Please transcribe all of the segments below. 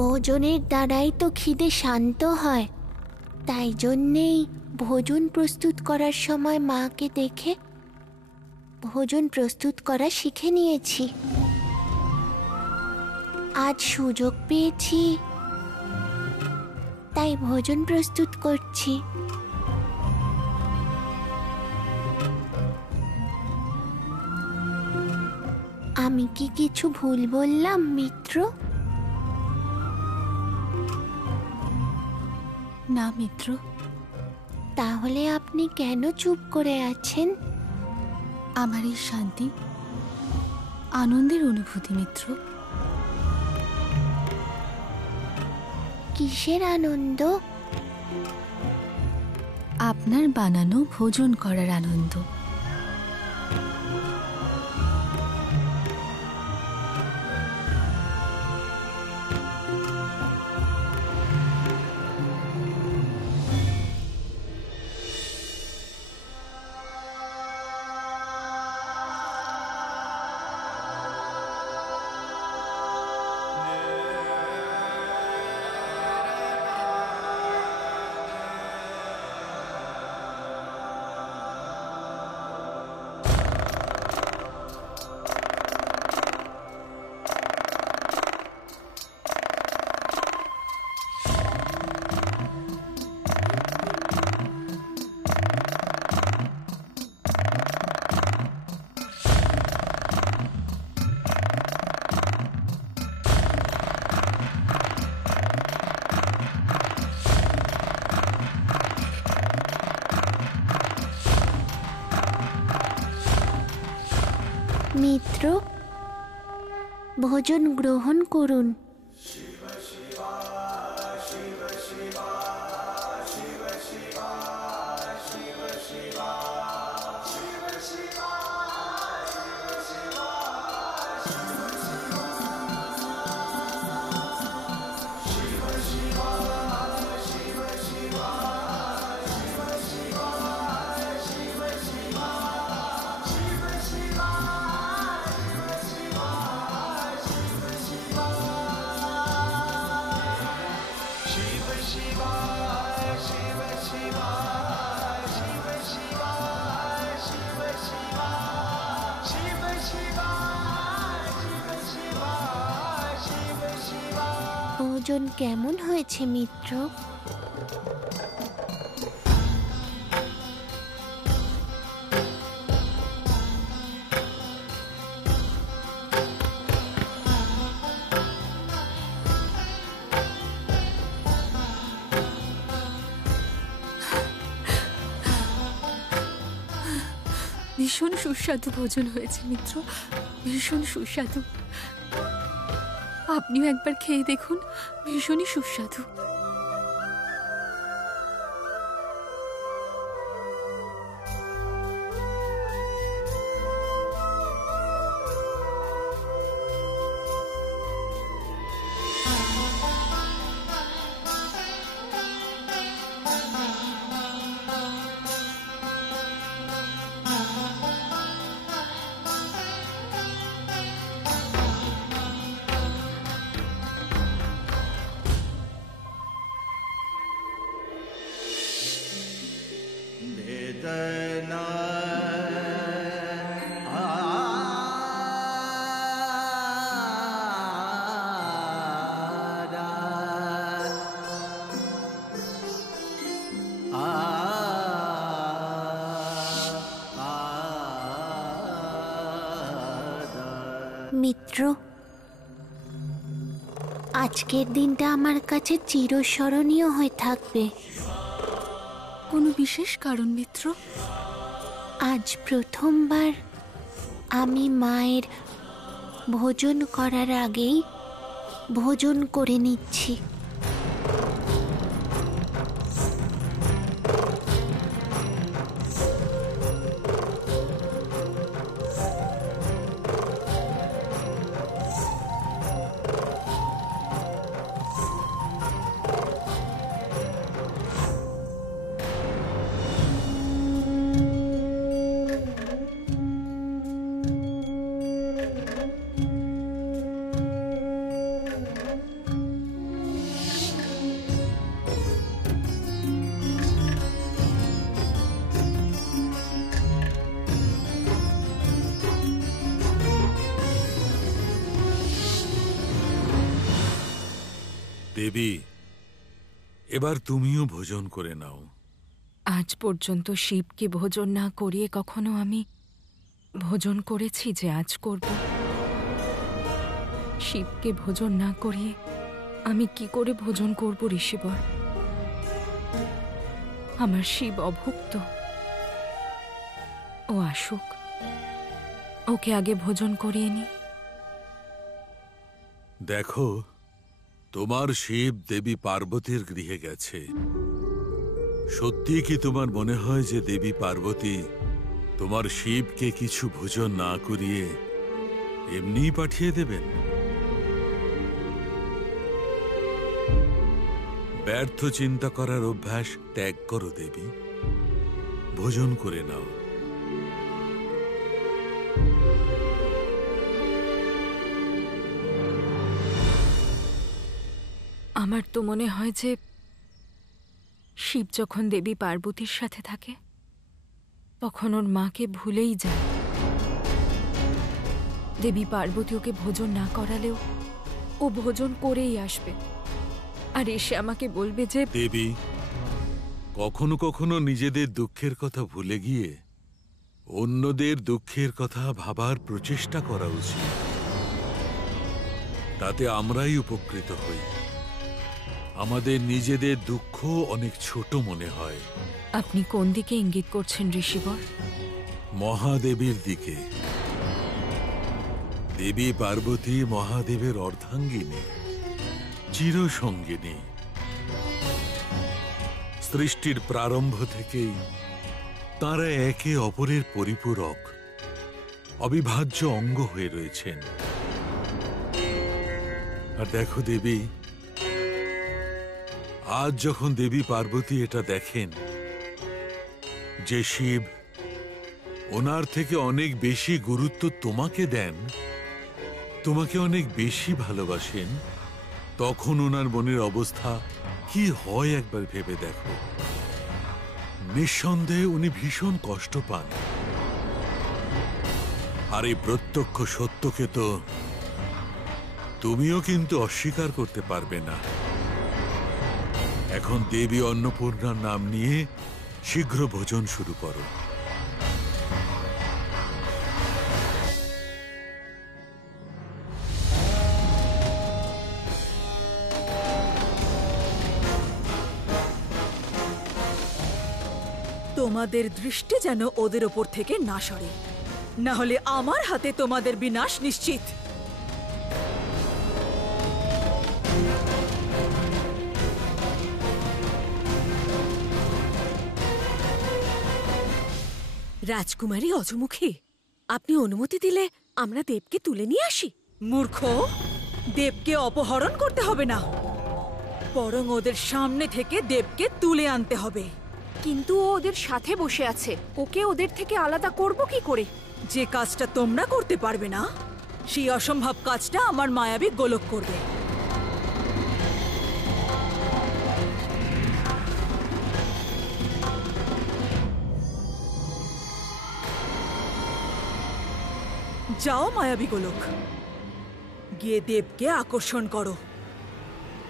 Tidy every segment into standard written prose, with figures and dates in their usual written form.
ভোজনের দ্বারাই তো খিদে শান্ত হয়। তাই জন্যেই ভোজন প্রস্তুত করার সময় মাকে দেখে ভোজন প্রস্তুত করা শিখে নিয়েছি। আজ সুযোগ পেয়েছি, তাই ভোজন প্রস্তুত করছি। আমি কি কিছু ভুল বললাম মিত্র? না মিত্র। তাহলে আপনি কেন চুপ করে আছেন? আমার এই শান্তি, আনন্দের অনুভূতি মিত্র। কিসের আনন্দ? আপনার বানানো ভোজন করার আনন্দ। মিত্র, ভোজন গ্রহণ করুন। ভোজন কেমন হয়েছে মিত্র? ভীষণ সুস্বাদু ভোজন হয়েছে মিত্র, ভীষণ সুস্বাদু। আপনিও একবার খেয়ে দেখুন, ভীষণই সুস্বাদু। মিত্র, আজকের দিনটা আমার কাছে চিরস্মরণীয় হয়ে থাকবে। কোনো বিশেষ কারণ মিত্র? আজ প্রথমবার আমি মায়ের ভোজন করার আগেই ভোজন করে নিচ্ছি। দেবী, এবার তুমিও ভোজন করে নাও। আজ পর্যন্ত শিবকে ভোজন না করিয়ে কখনো আমি ভোজন করেছি যে আজ করব? শিবকে ভোজন না করিয়ে আমি কি করে ভোজন করব ঋষিবর? আমার শিব অভুক্ত। ও আসুক, ওকে আগে ভোজন করিয়ে নি। দেখো, তোমার শিব দেবী পার্বতীর গৃহে গেছে। সত্যি কি তোমার মনে হয় যে দেবী পার্বতী তোমার শিবকে কিছু ভোজন না করিয়ে এমনিই পাঠিয়ে দেবেন? ব্যর্থ চিন্তা করার অভ্যাস ত্যাগ করো দেবী, ভোজন করে নাও। আমার তো মনে হয় যে শিব যখন দেবী পার্বতীর সাথে থাকে তখন ওর মাকে ভুলেই যায়। দেবী পার্বতী ওকে ভোজন না করালেও ও ভোজন করেই আসবে, আর এসে আমাকে বলবে যে দেবী, কখনো কখনো নিজেদের দুঃখের কথা ভুলে গিয়ে অন্যদের দুঃখের কথা ভাবার প্রচেষ্টা করা উচিত। তাতে আমরাই উপকৃত হই। আমাদের নিজেদের দুঃখ অনেক ছোট মনে হয়। আপনি কোন দিকে ইঙ্গিত করছেন ঋষিবর? মহাদেবীর দিকে। দেবী পার্বতী মহাদেবের অর্ধাঙ্গিনী, চিরসঙ্গিনী। সৃষ্টির প্রারম্ভ থেকেই তাঁরা একে অপরের পরিপূরক, অবিভাজ্য অঙ্গ হয়ে রয়েছেন। আর দেখো দেবী, আজ যখন দেবী পার্বতী এটা দেখেন যে শিব ওনার থেকে অনেক বেশি গুরুত্ব তোমাকে দেন, তোমাকে অনেক বেশি ভালোবাসেন, তখন ওনার মনের অবস্থা কি হয় একবার ভেবে দেখো। নিঃসন্দেহে উনি ভীষণ কষ্ট পান। আর এই প্রত্যক্ষ সত্যকে তো তুমিও কিন্তু অস্বীকার করতে পারবে না। এখন দেবী অন্নপূর্ণার নাম নিয়ে শীঘ্র ভোজন শুরু করো। তোমাদের দৃষ্টি যেন ওদের ওপর থেকে না সরে, না হলে আমার হাতে তোমাদের বিনাশ নিশ্চিত। রাজকুমারী অজমুখী, আপনি অনুমতি দিলে আমরা দেবকে তুলে নিয়ে আসি। মূর্খ, দেবকে অপহরণ করতে হবে না, বরং ওদের সামনে থেকে দেবকে তুলে আনতে হবে। কিন্তু ও ওদের সাথে বসে আছে, ওকে ওদের থেকে আলাদা করব কি করে? যে কাজটা তোমরা করতে পারবে না, সেই অসম্ভব কাজটা আমার মায়াবী গোলক করবে। যাও মায়াবী গোলক, গিয়ে দেবকে আকর্ষণ করো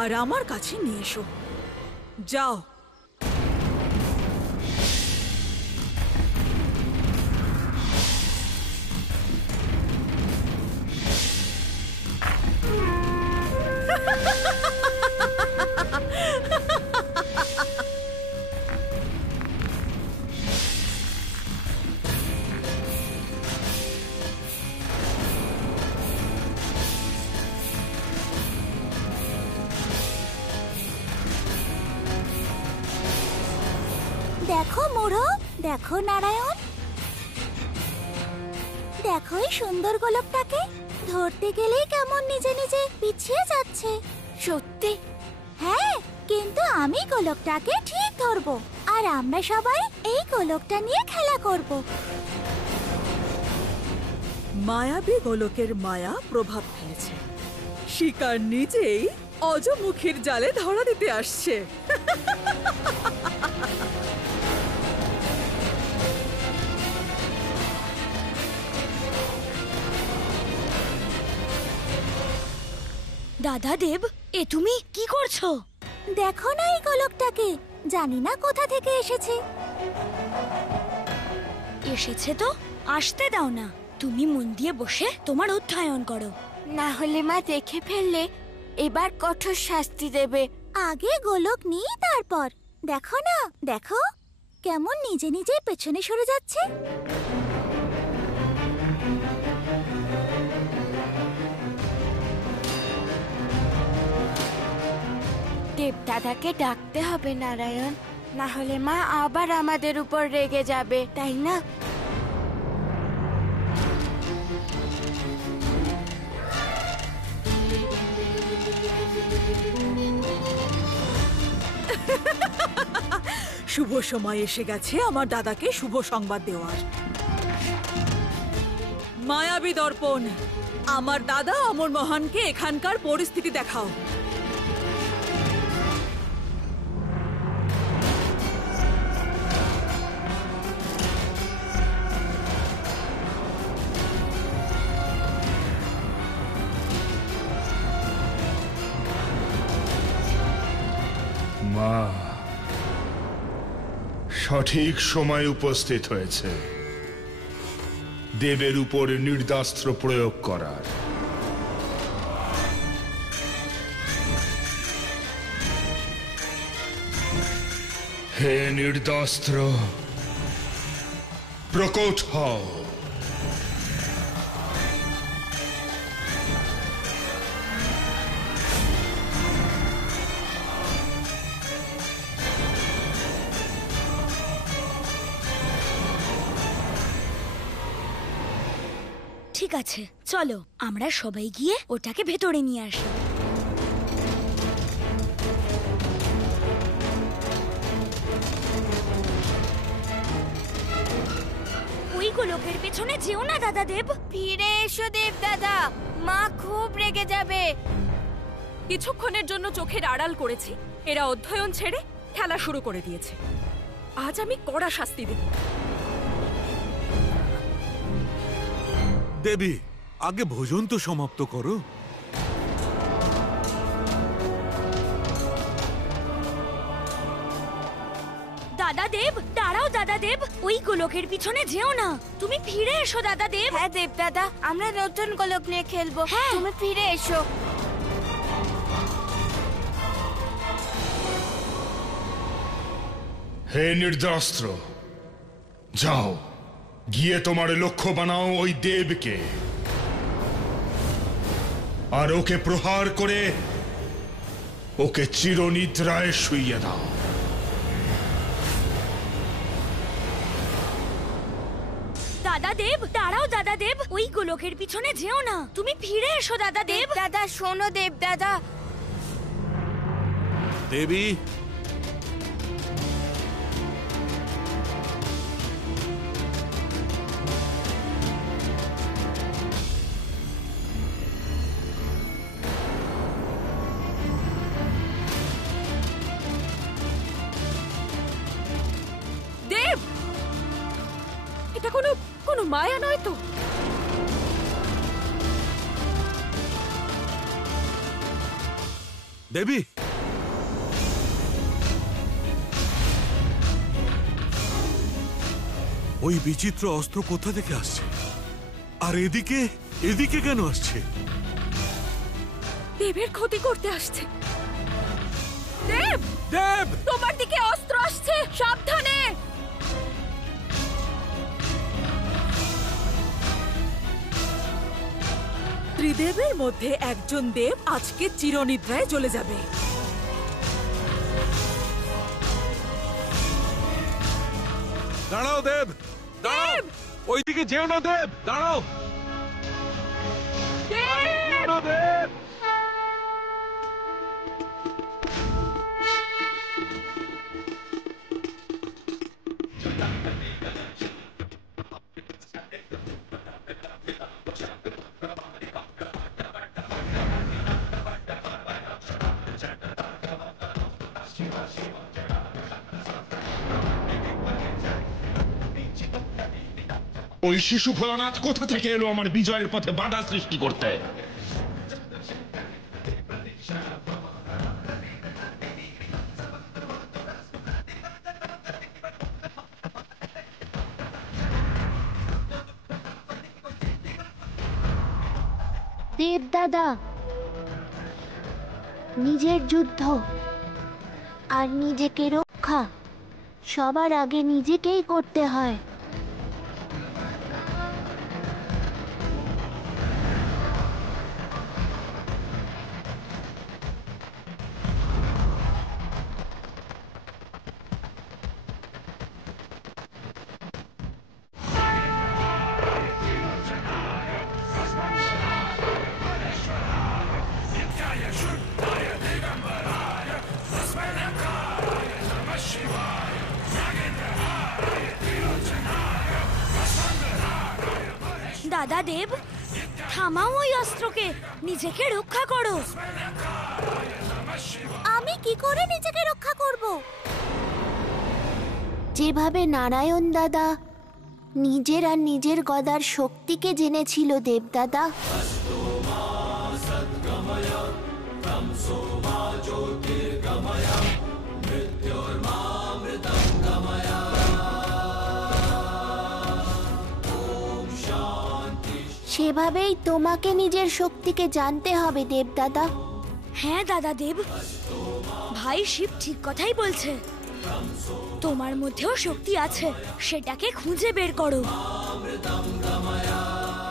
আর আমার কাছে নিয়ে এসো। যাও। দেখো মোড়ো, দেখো নারায়ণ, দেখো এই সুন্দর গোলকটাকে। ধরতে গেলেই কেমন নিজে নিজে পিছিয়ে যাচ্ছে। সত্যি? হ্যাঁ, কিন্তু আমি গোলকটাকে ঠিক ধরবো, আর আমরা সবাই এই গোলকটা নিয়ে খেলা করব। মায়াবী গোলকের মায়া প্রভাব ফেলেছে। শিকার নিজেই অজমুখীর জালে ধরা দিতে আসছে। দাদা দেব, এ তুমি কি করছো? দেখো না এই গোলকটাকে, জানি না কোথা থেকে এসেছে। এসেছে তো আসতে দাও না, তুমি মন দিয়ে বসে তোমার অধ্যয়ন করো। না হলে মা দেখে ফেললে এবার কঠোর শাস্তি দেবে। আগে গোলক নিই তারপর। দেখো না, দেখো কেমন নিজে নিজেই পেছনে সরে যাচ্ছে। দেবদাদাকে ডাকতে হবে নারায়ণ, না হলে মা আবার আমাদের উপর রেগে যাবে, তাই না? শুভ সময় এসে গেছে আমার দাদাকে শুভ সংবাদ দেওয়ার। মায়াবী দর্পণ, আমার দাদা অমর মোহনকে এখানকার পরিস্থিতি দেখাও। মা সঠিক সময় উপস্থিত হয়েছে দেবের উপর নির্দাস্ত্র প্রয়োগ করার। হে নির্দাস্ত্র, প্রকট হও। ঠিক আছে, চলো আমরা সবাই গিয়ে ওটাকে ভেতরে নিয়ে আসি। ওই গোলকের পেছনে যেও না দাদা দেব। ফিরে এসো দেবদাদা, মা খুব রেগে যাবে। কিছুক্ষণের জন্য চোখের আড়াল করেছি, এরা অধ্যয়ন ছেড়ে খেলা শুরু করে দিয়েছে। আজ আমি কড়া শাস্তি দেব। দেবী, আগে ভোজন তো সমাপ্ত করো। দাদা দেব, দাঁড়াও দাদা দেব, ওই গোলকের পিছনে যেও না, তুমি ফিরে এসো দাদা দেব। হ্যাঁ দেবদাদা, আমরা নতুন গোলক নিয়ে খেলবো, তুমি ফিরে এসো। হে নির্দাস্ত্র, যাও গিয়ে তোমার লক্ষ্য বানাও ওই দেবকে, আর ওকে প্রহার করে ওকে চিরনিদ্রায় শুইয়ে দাও। দাদা দেব, দাঁড়াও দাদা দেব, ওই গোলকের পিছনে যেও না, তুমি ফিরে এসো দাদা দেব। দাদা শোনো দেবদাদা। দেবী, দেব, এটা কোনো মায়া নয় তো? দেবী, ওই বিচিত্র অস্ত্র কোথা থেকে আসছে? আর এদিকে এদিকে কেন আসছে? দেবের ক্ষতি করতে আসছে। দেব, দেব, তোমার দিকে অস্ত্র আসছে, সাবধানে। ত্রিদেবের মধ্যে একজন দেব আজকে চিরনিদ্রায় চলে যাবে। দাঁড়াও দেব, দাঁড়াও, ওইদিকে যেও না দেব, দাঁড়াও। যেও না দেব। ওই শিশু ভোলানাথ কোথা থেকে এলো আমার বিজয়ের পথে বাধা সৃষ্টি করতে? দেবদাদা, নিজের যুদ্ধ আর নিজেকে রক্ষা সবার আগে নিজেকেই করতে হয়। দাদা দেব, থামাও ওই অস্ত্রকে, নিজেকে রক্ষা করো। আমি কি করে নিজেকে রক্ষা করব? যেভাবে নারায়ণ দাদা নিজের আর নিজের গদার শক্তিকে জেনেছিল দেবদাদা, সেভাবেই তোমাকে নিজের শক্তিকে জানতে হবে দেবদাদা। হ্যাঁ দাদা দেব, ভাই শিব ঠিক কথাই বলছে। তোমার মধ্যেও শক্তি আছে, সেটাকে খুঁজে বের করো।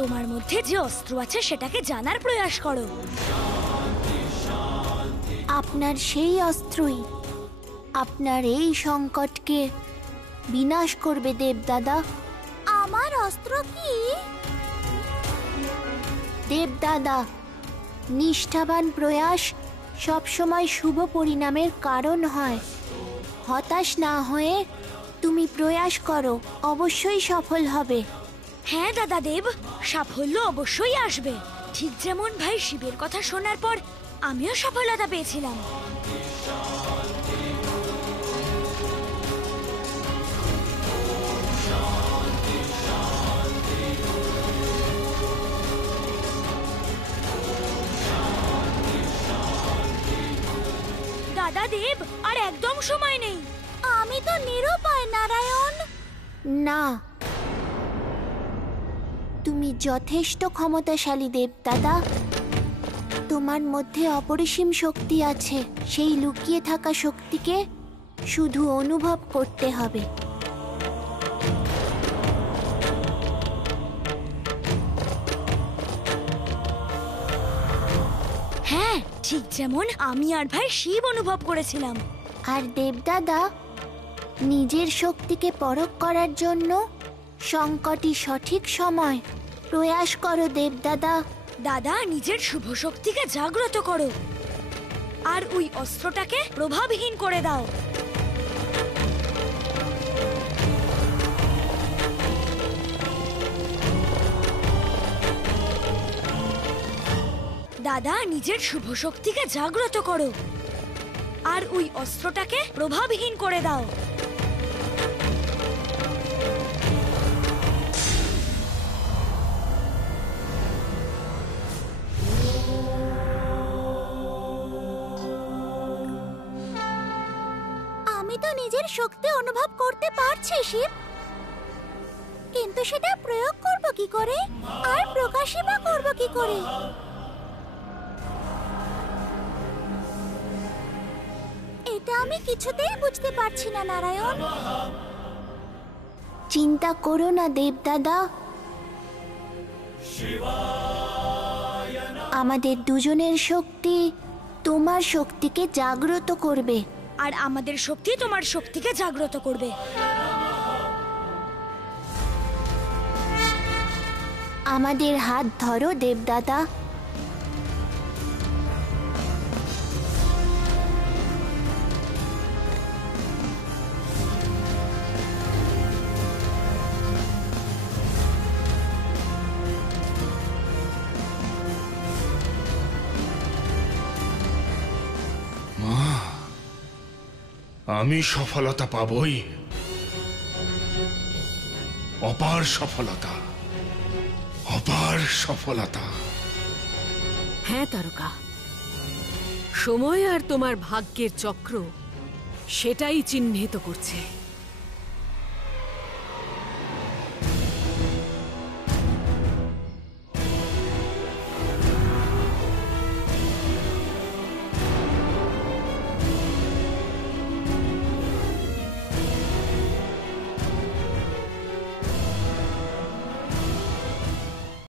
তোমার মধ্যে যে অস্ত্র আছে সেটাকে জানার প্রয়াস করো। আপনার সেই অস্ত্রই আপনার এই সংকটকে বিনাশ করবে দেবদাদা। আমার অস্ত্র কি? দেবদাদা, নিষ্ঠাবান প্রয়াস সবসময় শুভ পরিণামের কারণ হয়। হতাশ না হয়ে তুমি প্রয়াস করো, অবশ্যই সফল হবে। হ্যাঁ দাদা দেব, সাফল্য অবশ্যই আসবে। ঠিক যেমন ভাই শিবের কথা শোনার পর আমিও সফলতা পেয়েছিলাম। দাদা দেব, আর একদম সময় নেই। আমি তো নিরুপায় নারায়ণ। না, তুমি যথেষ্ট ক্ষমতাশালী দেবদাদা। তোমার মধ্যে অপরিসীম শক্তি আছে। সেই লুকিয়ে থাকা শক্তিকে শুধু অনুভব করতে হবে। হ্যাঁ, ঠিক যেমন আমি আর ভাই শিব অনুভব করেছিলাম। আর দেবদাদা, নিজের শক্তিকে পরখ করার জন্য সংকটই সঠিক সময়। প্রয়াস করো দেবদাদা। দাদা, নিজের শুভ শক্তিকে জাগ্রত করো আর ওই অস্ত্রটাকে প্রভাবহীন করে দাও। দাদা, নিজের শুভ শক্তিকে জাগ্রত করো আর ওই অস্ত্রটাকে প্রভাবহীন করে দাও। আমি তো নিজের শক্তি অনুভব করতে পারছি শিব, কিন্তু সেটা প্রয়োগ করব কি করে আর প্রকাশই বা করব কি করে? এটা আমি কিছুতেই বুঝতে পারছি না নারায়ণ। চিন্তা করো না দেবদাদা, আমাদের দুজনের শক্তি তোমার শক্তিকে জাগ্রত করবে। আর আমাদের শক্তি তোমার শক্তিকে জাগ্রত করবে। আমাদের হাত ধরো দেবদাদা। আমি সফলতা পাবই, অপার সফলতা, অপার সফলতা। হ্যাঁ তারকা, সময় আর তোমার ভাগ্যের চক্র সেটাই চিহ্নিত করছে।